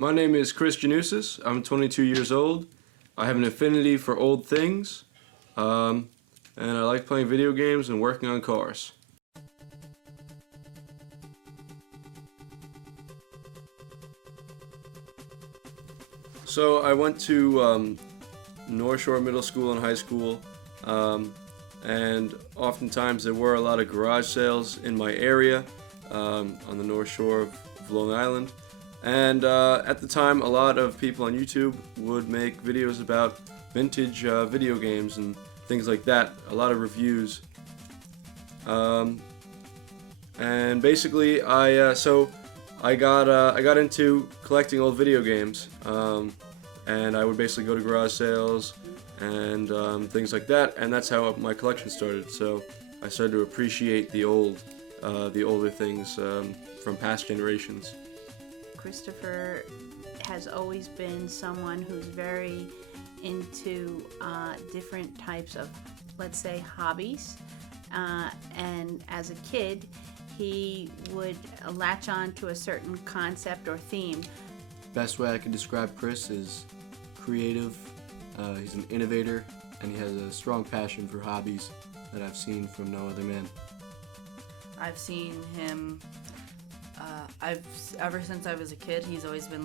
My name is Chris Janusas. I'm 22 years old. I have an affinity for old things, and I like playing video games and working on cars. So I went to North Shore Middle School and high school, and oftentimes there were a lot of garage sales in my area on the North Shore of Long Island. And at the time, a lot of people on YouTube would make videos about vintage video games and things like that. A lot of reviews. And basically, I got into collecting old video games, and I would basically go to garage sales and things like that. And that's how my collection started. So I started to appreciate the older things from past generations. Christopher has always been someone who's very into different types of, let's say, hobbies. And as a kid, he would latch on to a certain concept or theme. Best way I can describe Chris is creative. He's an innovator, and he has a strong passion for hobbies that I've seen from no other man. I've seen him. Ever since I was a kid, he's always been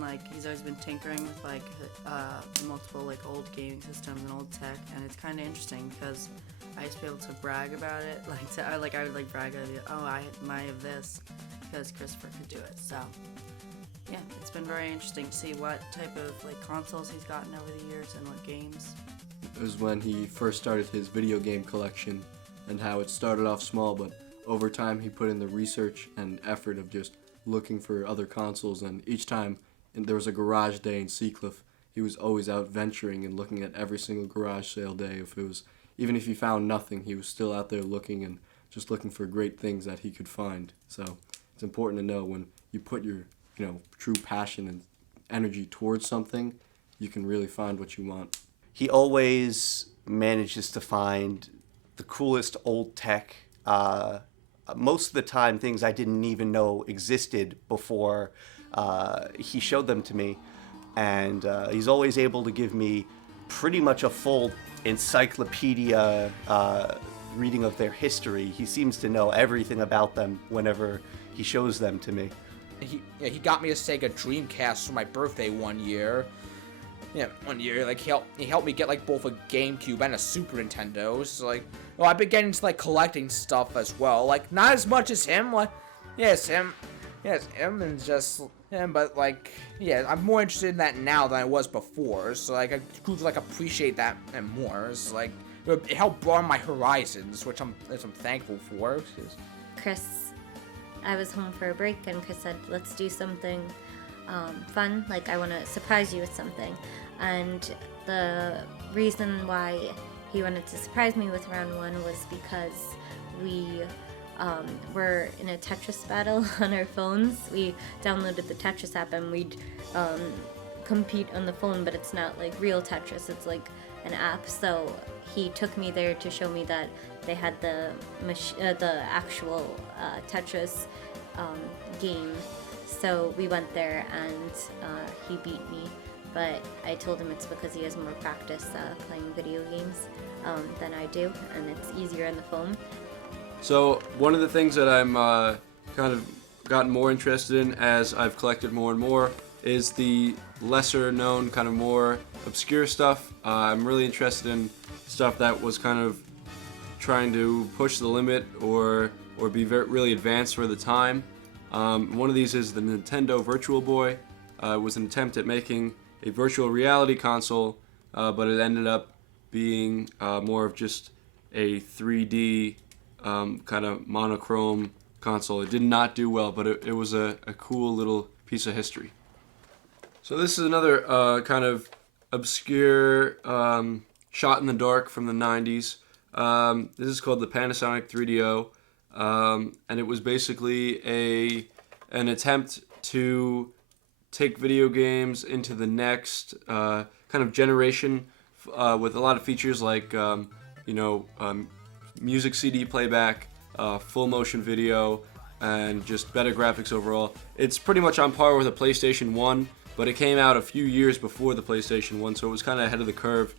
tinkering with multiple old gaming systems and old tech, and it's kind of interesting because I used to be able to brag about it. I would brag about it. Oh, I have this because Christopher could do it. So yeah, it's been very interesting to see what type of consoles he's gotten over the years and what games. It was when he first started his video game collection, and how it started off small, but over time he put in the research and effort of just looking for other consoles, and each time there was a garage day in Seacliff, he was always out venturing and looking at every single garage sale day. Even if he found nothing, he was still out there looking and just looking for great things that he could find. So it's important to know when you put your true passion and energy towards something, you can really find what you want. He always manages to find the coolest old tech. Most of the time, things I didn't even know existed before he showed them to me. And he's always able to give me pretty much a full encyclopedia reading of their history. He seems to know everything about them whenever he shows them to me. He got me a Sega Dreamcast for my birthday one year. Yeah, one year, he helped me get, both a GameCube and a Super Nintendo. So, I've been getting into, collecting stuff as well. Not as much as him. Him, and just him, but, I'm more interested in that now than I was before. So, I grew to, appreciate that and more. So, it helped broaden my horizons, which I'm thankful for. Chris, I was home for a break, and Chris said, let's do something fun. I want to surprise you with something. And the reason why he wanted to surprise me with round one was because we were in a Tetris battle on our phones. We downloaded the Tetris app, and we'd compete on the phone, but it's not real Tetris, it's an app. So he took me there to show me that they had the actual Tetris game. So we went there, and he beat me. But I told him it's because he has more practice playing video games than I do, and it's easier on the phone. So one of the things that I'm kind of gotten more interested in as I've collected more and more is the lesser known, kind of more obscure stuff. I'm really interested in stuff that was kind of trying to push the limit or be really advanced for the time. One of these is the Nintendo Virtual Boy. It was an attempt at making a virtual reality console, but it ended up being more of just a 3D kind of monochrome console. It did not do well, but it was a cool little piece of history. So this is another kind of obscure shot in the dark from the 90s. This is called the Panasonic 3DO, and it was basically an attempt to take video games into the next kind of generation with a lot of features like music CD playback, full motion video, and just better graphics overall. It's pretty much on par with a PlayStation 1 but it came out a few years before the PlayStation 1, so it was kind of ahead of the curve.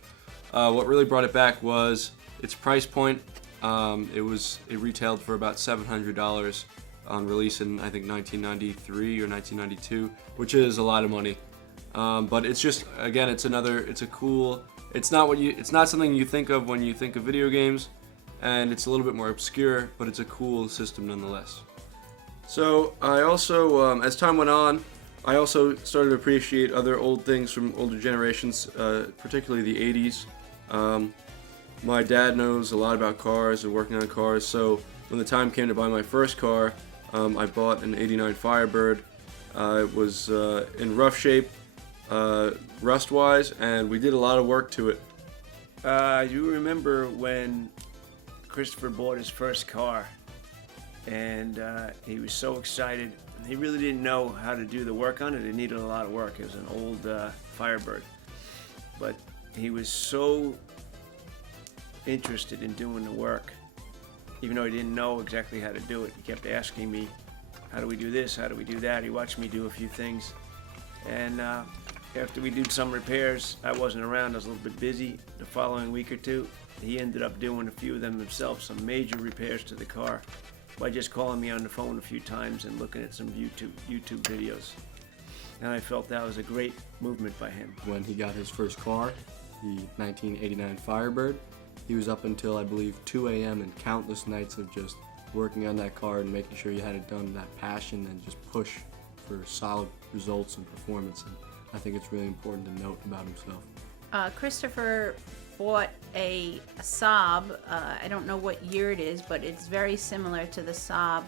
What really brought it back was its price point. It retailed for about $700 on release in, I think, 1993 or 1992, which is a lot of money. But it's just, again, it's a cool. It's not something you think of when you think of video games, and it's a little bit more obscure, but it's a cool system nonetheless. So I also, as time went on, I also started to appreciate other old things from older generations, particularly the 80s. My dad knows a lot about cars and working on cars, so when the time came to buy my first car, I bought an '89 Firebird. It was in rough shape, rust-wise, and we did a lot of work to it. You remember when Christopher bought his first car, and he was so excited. He really didn't know how to do the work on it. It needed a lot of work. It was an old Firebird, but he was so interested in doing the work, even though he didn't know exactly how to do it. He kept asking me, how do we do this, how do we do that? He watched me do a few things, and after we did some repairs, I wasn't around, I was a little bit busy. The following week or two, he ended up doing a few of them himself, some major repairs to the car, by just calling me on the phone a few times and looking at some YouTube videos. And I felt that was a great movement by him. When he got his first car, the 1989 Firebird, he was up until, I believe, 2 a.m. and countless nights of just working on that car and making sure you had it done with that passion and just push for solid results and performance. And I think it's really important to note about himself. Christopher bought a Saab. I don't know what year it is, but it's very similar to the Saab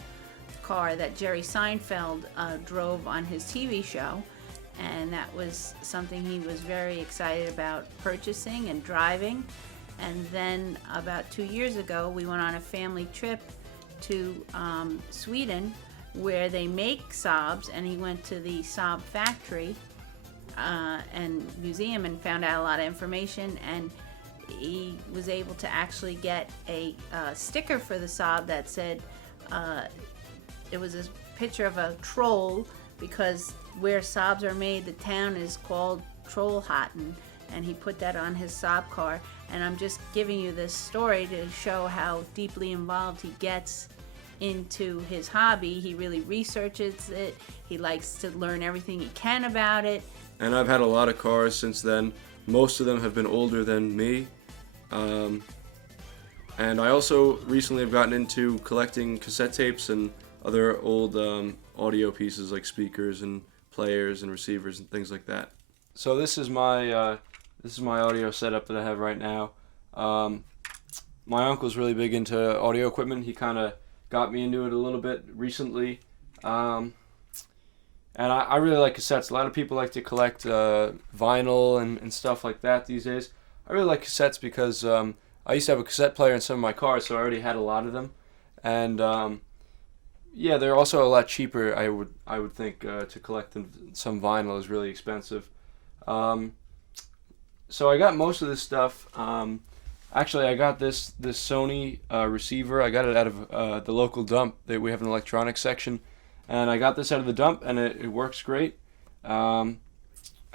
car that Jerry Seinfeld drove on his TV show. And that was something he was very excited about purchasing and driving. And then about 2 years ago, we went on a family trip to Sweden, where they make Saabs, and he went to the Saab factory and museum and found out a lot of information, and he was able to actually get a sticker for the Saab that said, it was a picture of a troll, because where Saabs are made, the town is called Trollhättan, and he put that on his Saab car. And I'm just giving you this story to show how deeply involved he gets into his hobby. He really researches it. He likes to learn everything he can about it. And I've had a lot of cars since then. Most of them have been older than me. And I also recently have gotten into collecting cassette tapes and other old audio pieces like speakers and players and receivers and things like that. So this is my audio setup that I have right now. My uncle's really big into audio equipment. He kind of got me into it a little bit recently. And I really like cassettes. A lot of people like to collect vinyl and stuff like that these days. I really like cassettes because I used to have a cassette player in some of my cars, so I already had a lot of them. And yeah, they're also a lot cheaper, I would think, to collect them. Some vinyl is really expensive. So I got most of this stuff. Actually, I got this Sony receiver. I got it out of the local dump. We have an electronics section. And I got this out of the dump, and it works great. I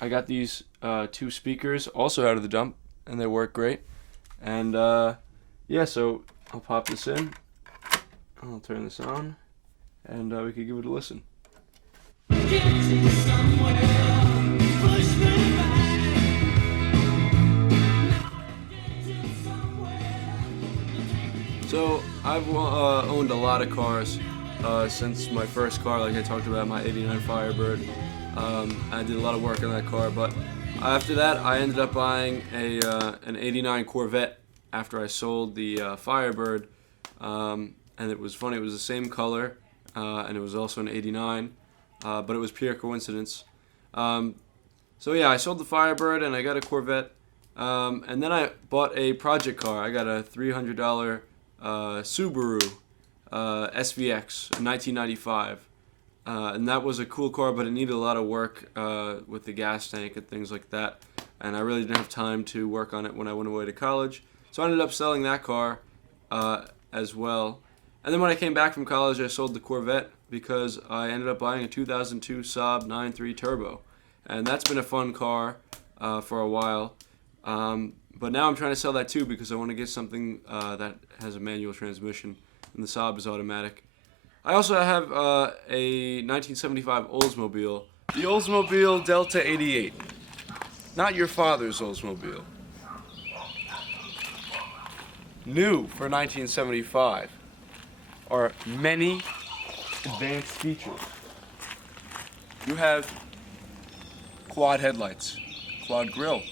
got these 2 speakers also out of the dump, and they work great. And yeah, so I'll pop this in. I'll turn this on, and we can give it a listen. So I've owned a lot of cars since my first car, like I talked about, my '89 Firebird. I did a lot of work on that car, but after that I ended up buying an '89 Corvette after I sold the Firebird. And it was funny, it was the same color, and it was also an '89, but it was pure coincidence. So yeah, I sold the Firebird and I got a Corvette, and then I bought a project car. I got a $300 Subaru SVX 1995, and that was a cool car, but it needed a lot of work with the gas tank and things like that, and I really didn't have time to work on it when I went away to college, so I ended up selling that car as well. And then when I came back from college, I sold the Corvette because I ended up buying a 2002 Saab 9.3 Turbo, and that's been a fun car for a while. But now I'm trying to sell that too because I want to get something that has a manual transmission, and the Saab is automatic. I also have a 1975 Oldsmobile, the Oldsmobile Delta 88. Not your father's Oldsmobile. New for 1975 are many advanced features. You have quad headlights, quad grille,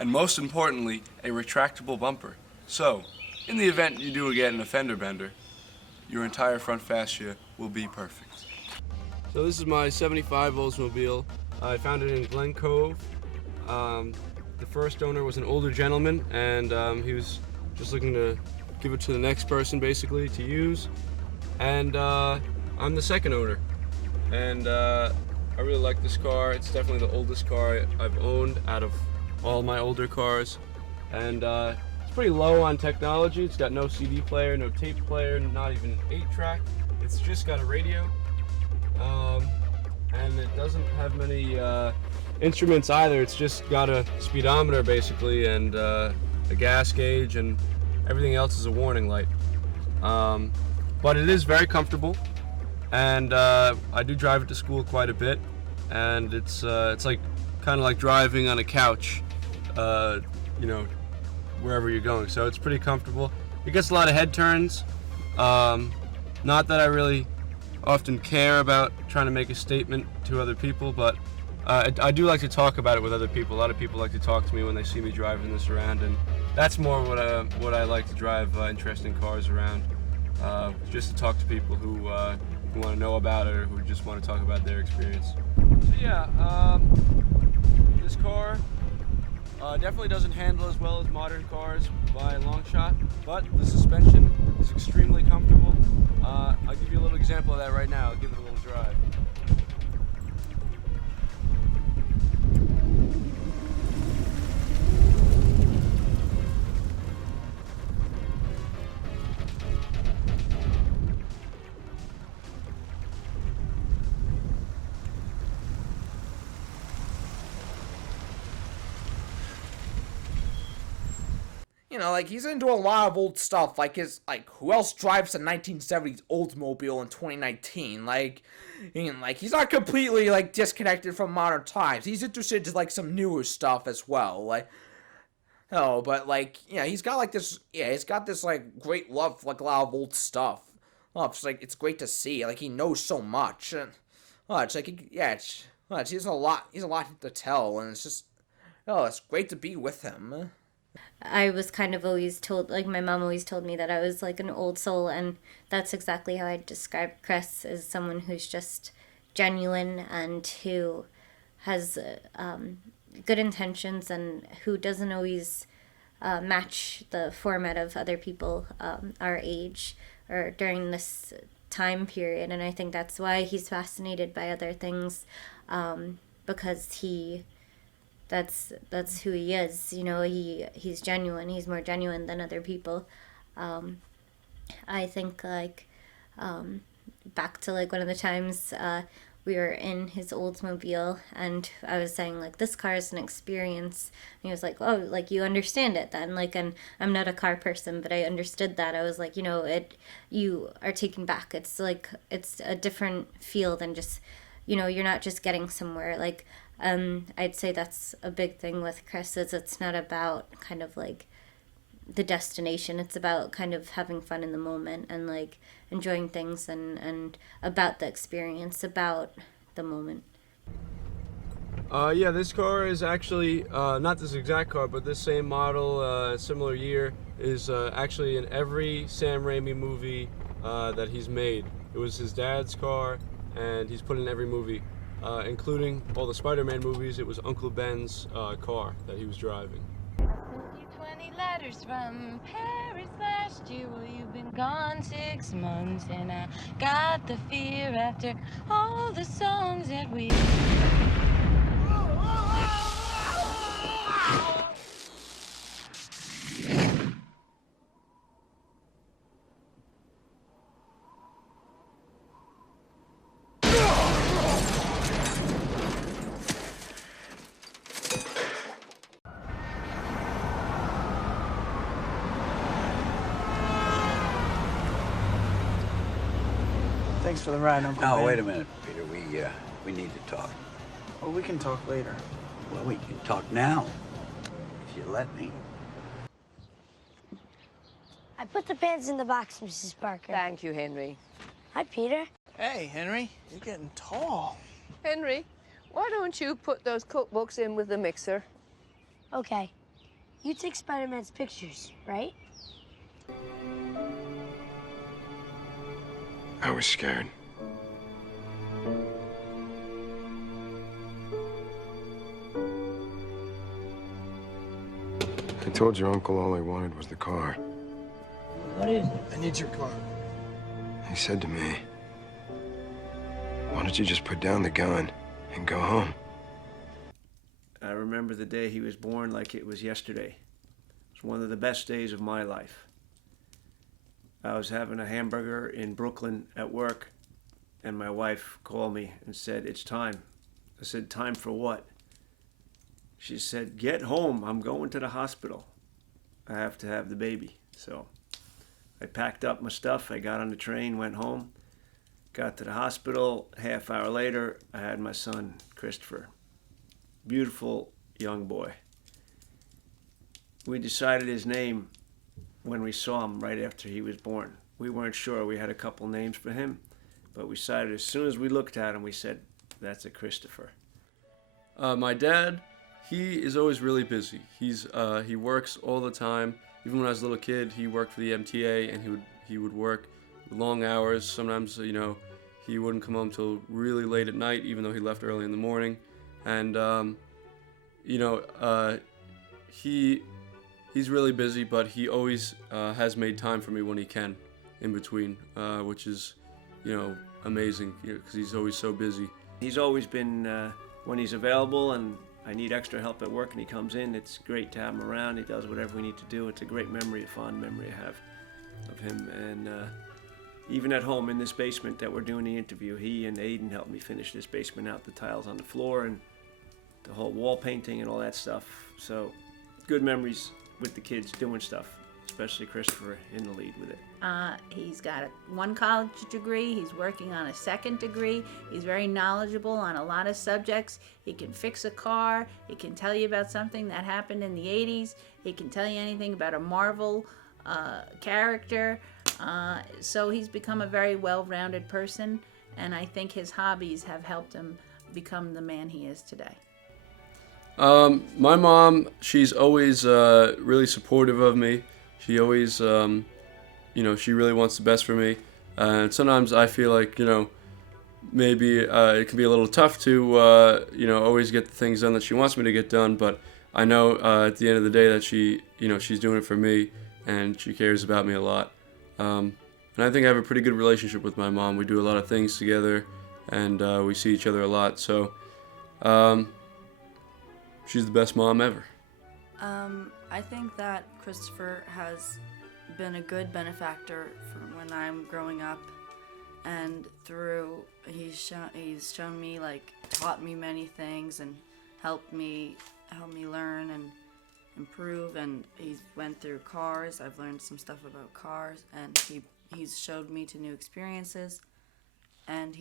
and most importantly, a retractable bumper. So, in the event you do get an fender bender, your entire front fascia will be perfect. So this is my 75 Oldsmobile. I found it in Glen Cove. The first owner was an older gentleman, and he was just looking to give it to the next person, basically, to use. And I'm the second owner. And I really like this car. It's definitely the oldest car I've owned out of all my older cars. And it's pretty low on technology. It's got no CD player, no tape player, not even an 8-track. It's just got a radio. And it doesn't have many instruments either. It's just got a speedometer basically, and a gas gauge, and everything else is a warning light. But it is very comfortable, and I do drive it to school quite a bit, and it's like kind of like driving on a couch, you know, wherever you're going. So it's pretty comfortable. It gets a lot of head turns. Not that I really often care about trying to make a statement to other people, but I do like to talk about it with other people. A lot of people like to talk to me when they see me driving this around, and that's more what I like to drive interesting cars around, just to talk to people who want to know about it, or who just want to talk about their experience. So yeah, this car definitely doesn't handle as well as modern cars by a long shot, but the suspension is extremely comfortable. I'll give you a little example of that right now. I'll give it a little drive. You know, like, he's into a lot of old stuff. Like, who else drives a 1970s Oldsmobile in 2019? Like, he's not completely, like, disconnected from modern times. He's interested in, like, some newer stuff as well. Like, but, like, yeah, he's got this, like, great love for, like, a lot of old stuff. Oh, it's, like, it's great to see. Like, he knows so much. And, it's like, he has a lot to tell, and it's just, it's great to be with him. I was kind of always told, like, my mom always told me that I was like an old soul, and that's exactly how I describe Chris, as someone who's just genuine and who has good intentions, and who doesn't always match the format of other people our age or during this time period. And I think that's why he's fascinated by other things, because that's who he is. You know, he's genuine. He's more genuine than other people. I think, like, back to, like, one of the times we were in his Oldsmobile, and I was saying, like, this car is an experience, and he was like, oh, like, you understand it then. Like, and I'm not a car person, but I understood that. I was like, you know, you are taken back. It's like, it's a different feel than just, you know, you're not just getting somewhere. Like, I'd say that's a big thing with Chris, is it's not about kind of like the destination. It's about kind of having fun in the moment, and like enjoying things, and about the experience, about the moment. Yeah, this car is actually, not this exact car, but this same model, similar year, is actually in every Sam Raimi movie that he's made. It was his dad's car, and he's put in every movie. Including all the Spider-Man movies. It was Uncle Ben's car that he was driving. Sent you 20 letters from Paris last year. Well, you've been gone 6 months, and I got the fear after all the songs that we... Thanks for the ride, Uncle Ben. Oh, wait a minute, Peter. We need to talk. Well, we can talk later. Well, we can talk now, if you let me. I put the pants in the box, Mrs. Parker. Thank you, Henry. Hi, Peter. Hey, Henry, you're getting tall. Henry, why don't you put those cookbooks in with the mixer? Okay. You take Spider-Man's pictures, right? I was scared. I told your uncle all he wanted was the car. What is it? I need your car. He said to me, why don't you just put down the gun and go home? I remember the day he was born like it was yesterday. It was one of the best days of my life. I was having a hamburger in Brooklyn at work, and my wife called me and said, it's time. I said, time for what? She said, get home. I'm going to the hospital. I have to have the baby. So I packed up my stuff. I got on the train, went home, got to the hospital. Half hour later, I had my son, Christopher. Beautiful young boy. We decided his name when we saw him right after he was born. We weren't sure. We had a couple names for him, but we decided as soon as we looked at him, we said, that's a Christopher. My dad, he is always really busy. He works all the time. Even when I was a little kid, he worked for the MTA, and he would work long hours. Sometimes, he wouldn't come home till really late at night, even though he left early in the morning. And he's really busy, but he always has made time for me when he can, in between, which is, amazing, because he's always so busy. He's always been, when he's available and I need extra help at work and he comes in, it's great to have him around. He does whatever we need to do. It's a great memory, a fond memory I have of him. And even at home in this basement that we're doing the interview, he and Aiden helped me finish this basement out, the tiles on the floor and the whole wall painting and all that stuff. So good memories with the kids doing stuff, especially Christopher in the lead with it. He's got one college degree. He's working on a second degree. He's very knowledgeable on a lot of subjects. He can fix a car. He can tell you about something that happened in the 80s. He can tell you anything about a Marvel character. So he's become a very well-rounded person, and I think his hobbies have helped him become the man he is today. My mom, she's always really supportive of me. She always, she really wants the best for me. And sometimes I feel like, maybe it can be a little tough to, always get the things done that she wants me to get done. But I know at the end of the day that she's doing it for me, and she cares about me a lot. And I think I have a pretty good relationship with my mom. We do a lot of things together, and we see each other a lot. So she's the best mom ever. I think that Christopher has been a good benefactor from when I'm growing up, and he's shown me, taught me many things and helped me learn and improve. And he's went through cars. I've learned some stuff about cars, and he's showed me to new experiences. And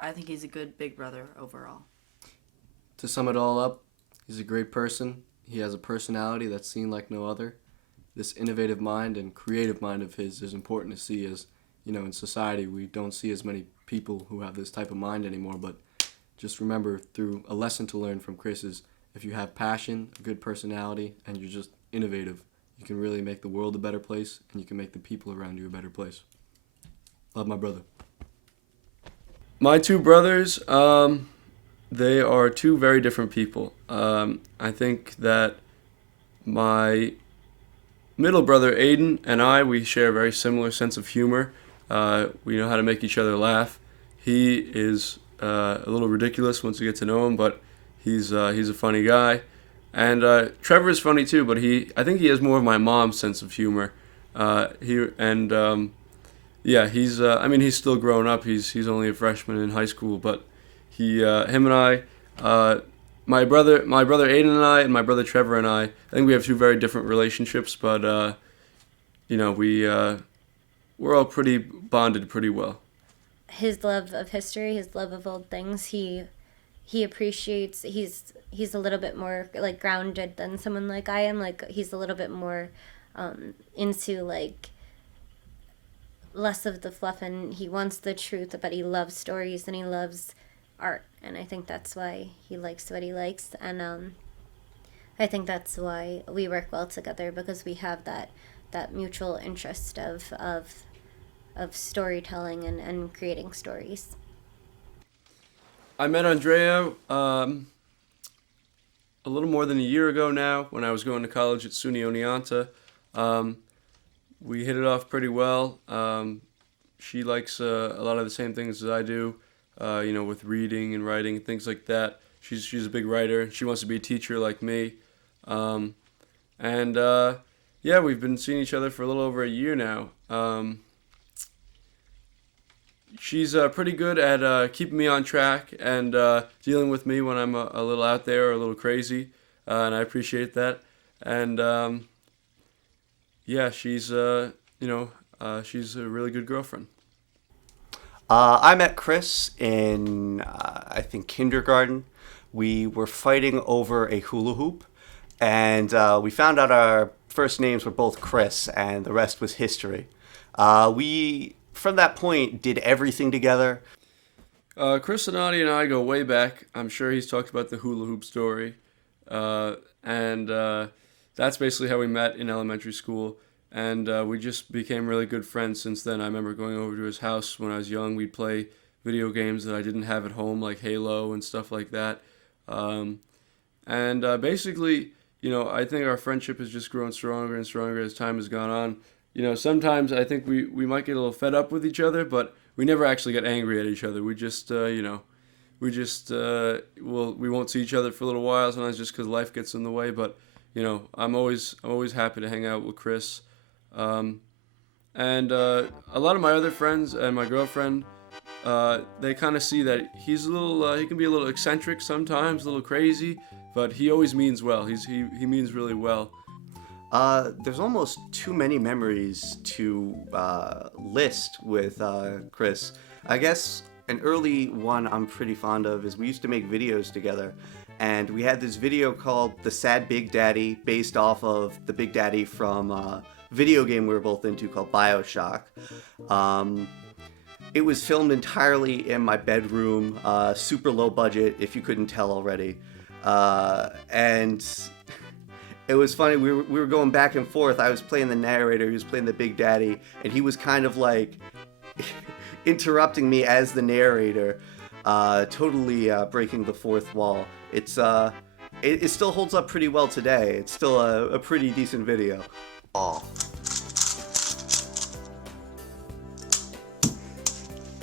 I think he's a good big brother overall. To sum it all up, he's a great person. He has a personality that's seen like no other. This innovative mind and creative mind of his is important to see, as, in society we don't see as many people who have this type of mind anymore. But just remember, through a lesson to learn from Chris is, if you have passion, a good personality, and you're just innovative, you can really make the world a better place, and you can make the people around you a better place. Love, my brother. My two brothers, they are two very different people. I think that my middle brother Aiden and we share a very similar sense of humor. We know how to make each other laugh. He is a little ridiculous once you get to know him, but he's a funny guy. And Trevor is funny too, but I think he has more of my mom's sense of humor. He's he's still growing up. He's only a freshman in high school, but him and I, my brother Aiden and I, and my brother Trevor and I think we have two very different relationships, but we're all pretty bonded pretty well. his love of history, his love of old things. He appreciates. He's a little bit more like grounded than someone like I am. Like he's a little bit more into like less of the fluff, and he wants the truth, but he loves stories and he loves art, and I think that's why he likes what he likes, and I think that's why we work well together, because we have that mutual interest of storytelling and creating stories. I met Andrea a little more than a year ago now when I was going to college at SUNY Oneonta. We hit it off pretty well. She likes a lot of the same things as I do, with reading and writing and things like that. She's a big writer. She wants to be a teacher like me. Yeah, we've been seeing each other for a little over a year now. She's pretty good at keeping me on track and dealing with me when I'm a little out there or a little crazy, and I appreciate that. And yeah, she's she's a really good girlfriend. I met Chris in, I think, kindergarten. We were fighting over a hula hoop, and we found out our first names were both Chris, and the rest was history. We, from that point, did everything together. Chris Donati and I go way back. I'm sure he's talked about the hula hoop story. And that's basically how we met in elementary school. And we just became really good friends since then. I remember going over to his house when I was young. We'd play video games that I didn't have at home, like Halo and stuff like that. Basically, I think our friendship has just grown stronger and stronger as time has gone on. Sometimes I think we might get a little fed up with each other, but we never actually get angry at each other. We just, we won't see each other for a little while, sometimes just because life gets in the way. But, I'm always happy to hang out with Chris. A lot of my other friends and my girlfriend, they kind of see that he's a little, he can be a little eccentric sometimes, a little crazy, but he always means well. He means really well. There's almost too many memories to list with Chris. I guess an early one I'm pretty fond of is we used to make videos together, and we had this video called The Sad Big Daddy, based off of the Big Daddy from a video game we were both into called BioShock. It was filmed entirely in my bedroom, super low budget, if you couldn't tell already. And it was funny, we were going back and forth. I was playing the narrator, he was playing the Big Daddy, and he was kind of like interrupting me as the narrator, totally breaking the fourth wall. It still holds up pretty well today. It's still a pretty decent video.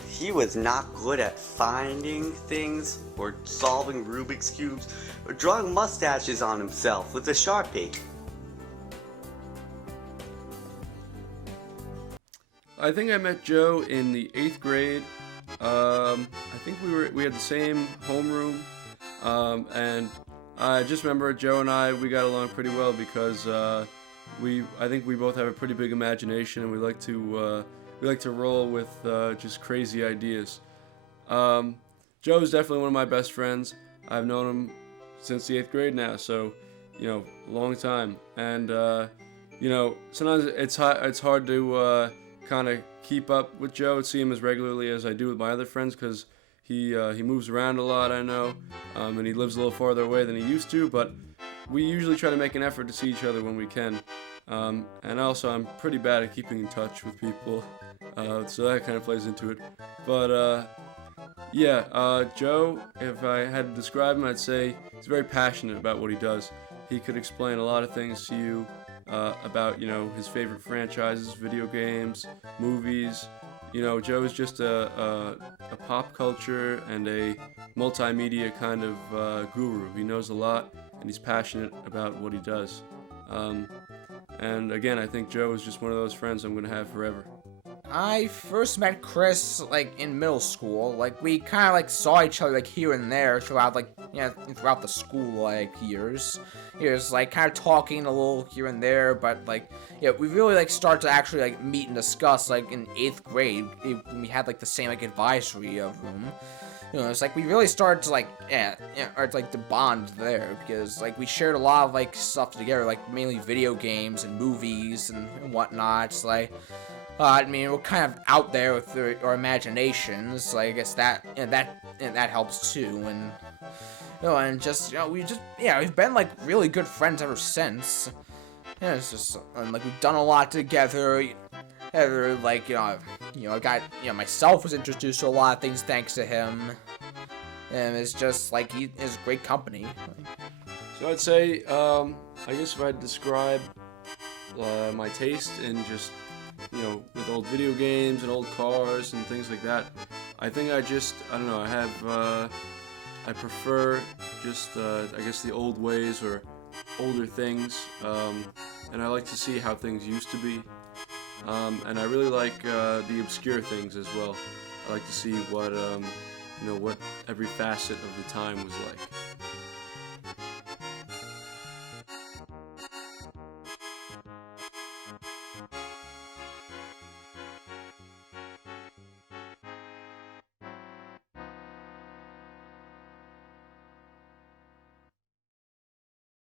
He was not good at finding things or solving Rubik's Cubes or drawing mustaches on himself with a Sharpie. I think I met Joe in the 8th grade. I think we had the same homeroom, and I just remember Joe and we got along pretty well because I think we both have a pretty big imagination, and we like to roll with just crazy ideas. Joe's definitely one of my best friends. I've known him since the 8th grade now, so a long time. And sometimes it's hard to kind of keep up with Joe and see him as regularly as I do with my other friends, because he moves around a lot, I know, and he lives a little farther away than he used to, but we usually try to make an effort to see each other when we can. And also I'm pretty bad at keeping in touch with people, so that kind of plays into it. But Joe, if I had to describe him, I'd say he's very passionate about what he does. He could explain a lot of things to you about his favorite franchises, video games, movies. Joe is just a pop culture and a multimedia kind of guru. He knows a lot, and he's passionate about what he does. And again, I think Joe is just one of those friends I'm going to have forever. I first met Chris like in middle school. Like we kind of like saw each other like here and there throughout like throughout the school like years. Like kind of talking a little here and there, but like we really like start to actually like meet and discuss like in 8th grade when we had like the same like advisory room. It's like we really started to like or to, like to bond there because like we shared a lot of like stuff together, like mainly video games and movies and whatnot. It's like I mean, we're kind of out there with our imaginations. Like, I guess that helps too. And and just we've been like really good friends ever since. It's just and like we've done a lot together. Like I got myself was introduced to a lot of things thanks to him. And it's just like he is great company. So I'd say, I guess if I had to describe my taste in just with old video games and old cars and things like that, I think I don't know, I prefer just, I guess the old ways or older things, and I like to see how things used to be, and I really like the obscure things as well. I like to see what, what every facet of the time was like.